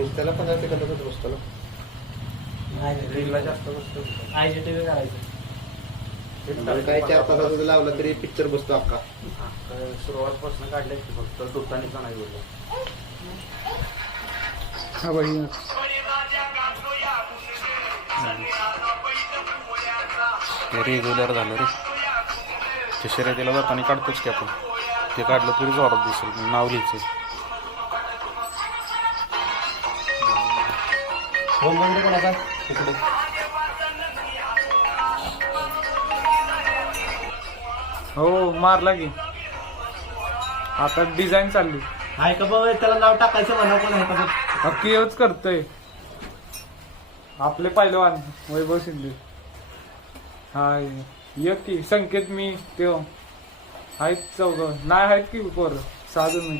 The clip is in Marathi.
इंस्टाला 50 सेकंदातच बसतो ना. रीलला जास्त बसतो. IGTV करायचं. म्हणजे काय 4 तासाचं लावलं तरी पिक्चर बसतो अख्खा. सुरुवातपासून काढले फक्त दुकानीचा नाही बोलला. हा बाई ते रेग्युलर झालं रे. ते शर्यतीला जाताना काढतोच की आपण. ते काढलं तरी जोरात दिसेल. नाव लिहायचं. फोन बंद करायचा तिकडे. हो मारला की. आता डिझाईन चालली. आहे का बाबा त्याला नाव टाकायचं म्हणा कोण आहे का? अख्खी हेच करतोय आपले पहिलवान वैभव शिंदे. हा ये की संकेत मी ते आहेत चौघ नाही आहेत की पोरं 6 जण.